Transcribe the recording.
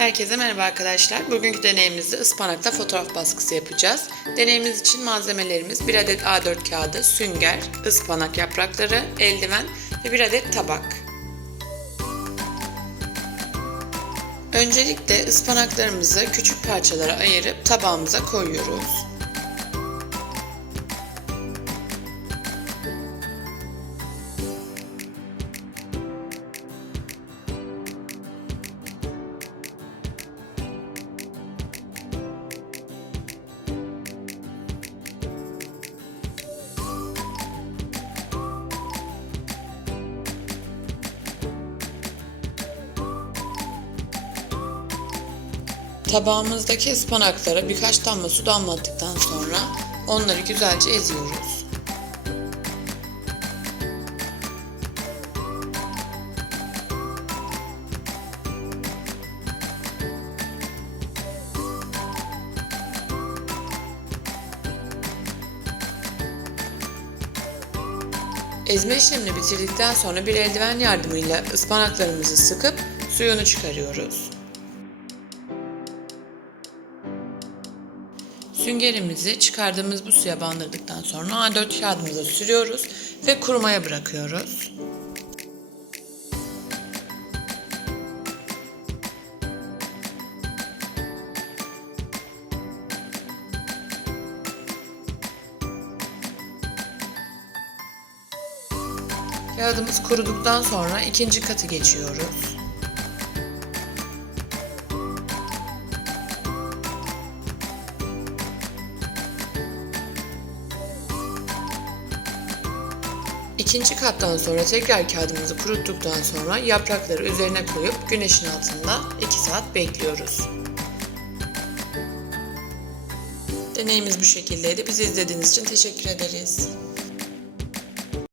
Herkese merhaba arkadaşlar. Bugünkü deneyimizde ıspanakta fotoğraf baskısı yapacağız. Deneyimiz için malzemelerimiz 1 adet A4 kağıdı, sünger, ıspanak yaprakları, eldiven ve 1 adet tabak. Öncelikle ıspanaklarımızı küçük parçalara ayırıp tabağımıza koyuyoruz. Tabağımızdaki ıspanaklara birkaç damla su damlattıktan sonra onları güzelce eziyoruz. Ezme işlemini bitirdikten sonra bir eldiven yardımıyla ıspanaklarımızı sıkıp suyunu çıkarıyoruz. Süngerimizi çıkardığımız bu suya bandırdıktan sonra A4 kağıdımıza sürüyoruz ve kurumaya bırakıyoruz. Kağıdımız kuruduktan sonra ikinci katı geçiyoruz. İkinci kattan sonra tekrar kağıdımızı kuruttuktan sonra yaprakları üzerine koyup güneşin altında 2 saat bekliyoruz. Deneyimiz bu şekildeydi. Bizi izlediğiniz için teşekkür ederiz.